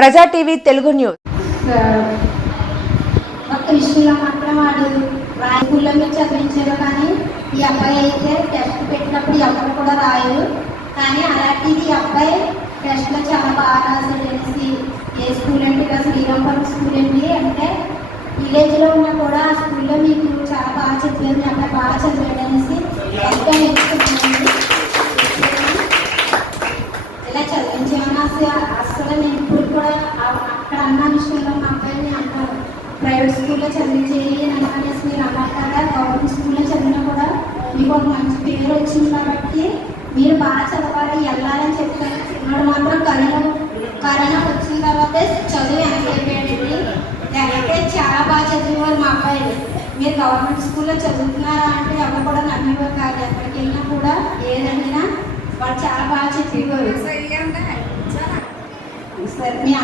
ప్రజా TV Telugu news. ఒక్క విషయంలో మాత్రం వాడు రాయకుల్లో మీరు చదివించారు కానీ ఈ అబ్బాయి అయితే టెస్ట్ పెట్టినప్పుడు ఎవరు కూడా రాయరు కానీ అలాంటిది ఈ అబ్బాయి టెస్ట్లో చాలా బాగా రాశాడు అనేసి ఏ స్కూల్ అంటే ఇక శ్రీరాంపురం స్కూల్ అండి. అంటే విలేజ్లో ఉన్నా కూడా ఆ స్కూల్లో మీకు చాలా బాగా చెప్పారు మీ అబ్బాయి బాగా చదివాడు అనేసి ఎంతో ఇలా చదివించామని అసలు అసలు నేను ఇప్పుడు కూడా అక్కడ అన్న విషయంలో మా అబ్బాయిని అంటారు. ప్రైవేట్ స్కూల్లో చదివించేయి అని అనేసి మీరు అన్నారు కదా గవర్నమెంట్ స్కూల్లో చదివినా కూడా మీకు ఒక మంచి పేరు వచ్చింది కాబట్టి మీరు బాగా చదవాలి వెళ్ళాలని చెప్తారు చిన్నోడు మాత్రం కరోనా కరోనా వచ్చిన తర్వాత చదువు వెనకైపోయాడండి అయితే చాలా బాగా చదివేవారు మా అబ్బాయిలు. మీరు గవర్నమెంట్ స్కూల్లో చదువుతున్నారా అంటే ఎవరు కూడా నమ్మేవారు కాదు. ఎక్కడికి వెళ్ళినా కూడా ఏదైనా వాళ్ళు చాలా బాగా చెప్పేవారు. Mia,